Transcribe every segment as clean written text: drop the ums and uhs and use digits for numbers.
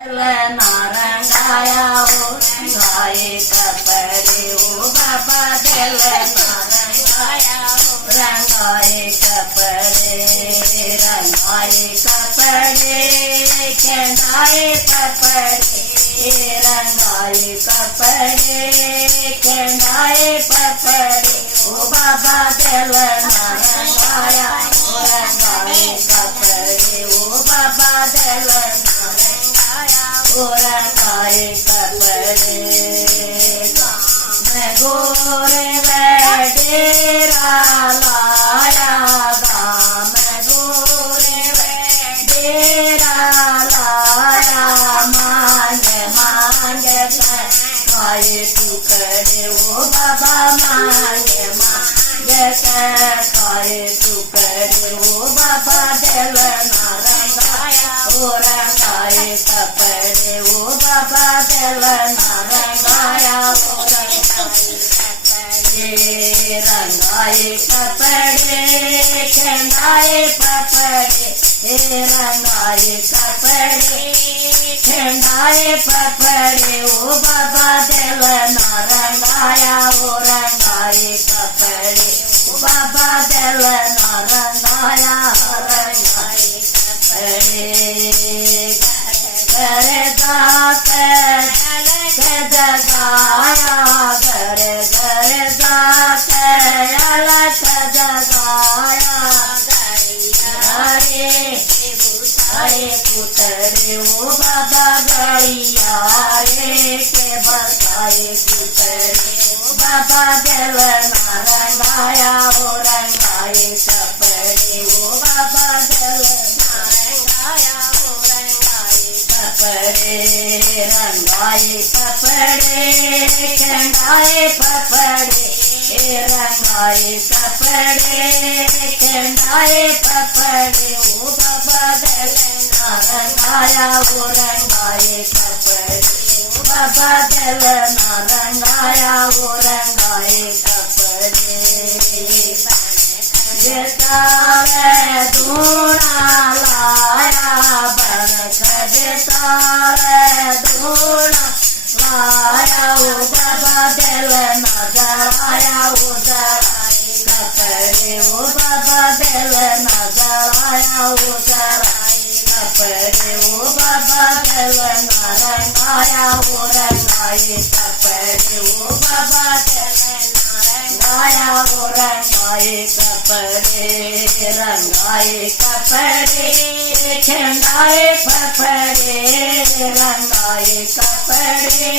नारंगाया ओ रंगाए कपड़े ओ बाबा दिल नारंगाया ओ रंगाए कपड़े खंडाए कपड़े रंगाए कपड़े खंडाए कपड़े ओ बाबा दिल नारंगाया ओ रंगाए कपड़े ओ बाबा दिल रंगाए कपड़े मैं गोरे डेरा लाया गा मैं गोरे डेरा लाया मांगे खाए टुकड़े ओ बाबा मांगे खाए टुकड़े ओ बाबा दिल नारंगाया ओ रंगाए कपड़े ओ बाबा दिल नारंगाया ओ रंगाए कपड़े खंडाए कपड़े रंगाए कपड़े खंडाए कपड़े ओ बाबा दिल नारंगाया ओ रंगाए कपड़े ओ बाबा दिल नारंगाया रंगाए कपड़े घर जाकर जगाया घर जाकर अलग जगाया रे पुतरे ओ बाबा गैया रे के बसाए पुतरे ओ बाबा दिल नारंगाया ओ रंगाए कपड़े ओ बाबा दिल नारंगाया ओ रंगाए कपड़े रंगाए कपड़े खंडाए कपड़े रंगाए कपड़े खंडाए कपड़े ओ बाबा दिल नारंगाया ओ रंगाए कपड़े ओ बाबा दिल नारंगाया ओ रंगाए कपड़े बेतारे धूना लाया बरख बेतारे धूना लाया ओ बाबा दिल नजर आया ओ जराए कपड़े ओ बाबा दिल नजर आया ओ जराए कपड़े ओ बाबा दिल नारंगाया ओ रंगाए कपड़े ओ बाबा दिल नारंगाया ओ रंगाए कपड़े रंगाए कपड़े खंडाए कपड़े रंगाए कपड़े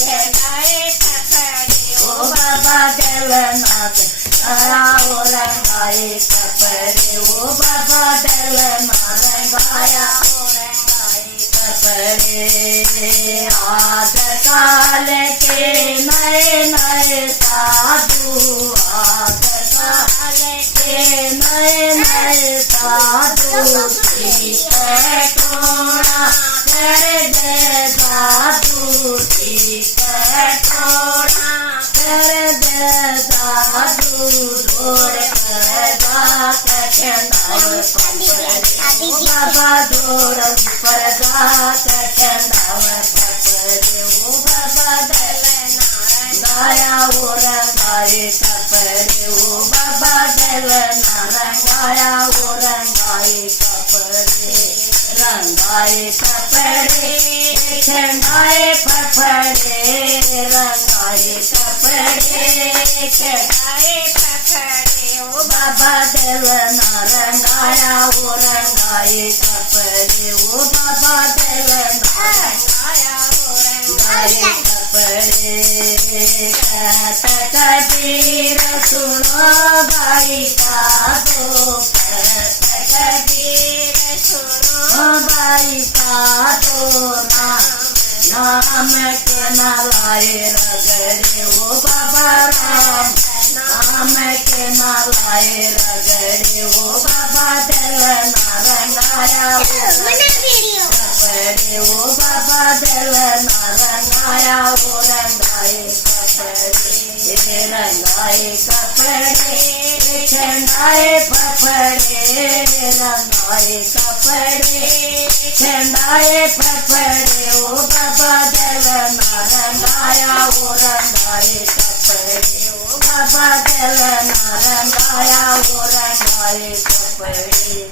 खंडाए कपड़े ओ बाबा दिल नारंगाया ओ रंगाए कपड़े ओ बाबा दिल नारंगाया ओ रंगाए कपड़े आज काल के नए नए साधु आज काल के नए नए साधु की टोना कर दे साधु की टोना कर दे साधु जोड़ कर बात बाबा जोड़ पर बात कपड़े ओ बाबा दिल नारंगाया ओ रंगाए कपड़े ओ बाबा दिल नारंगाया ओ रंगाए कपड़े रंगाए कपड़े खंडाए कपड़े रंगाए कपड़े खंडाए कपड़े ओ बाबा दिल नारंगाया ओ रंगाए कपड़े ओ बाबा दिल नारंगाया ओ रंगाए कपड़े कबीर सुनो भाई का दो कबीर सुनो भाई का दो नाम के नालाए रगड़े ओ बाबा राम नाम के नालाए रगड़े ओ बाबा दिल नारंगाया कपड़े ओ बाबा दिल नारंगाया ओ रंगाए कपड़े रंगाए कपड़े खंडाए कपड़े रंगाए कपड़े खंडा रंगाए कपड़े ओ बाबा दलना रंगाया ओ रंगाए कपड़े ओ बाबा दलना रंगाया ओ रंगाए कपड़े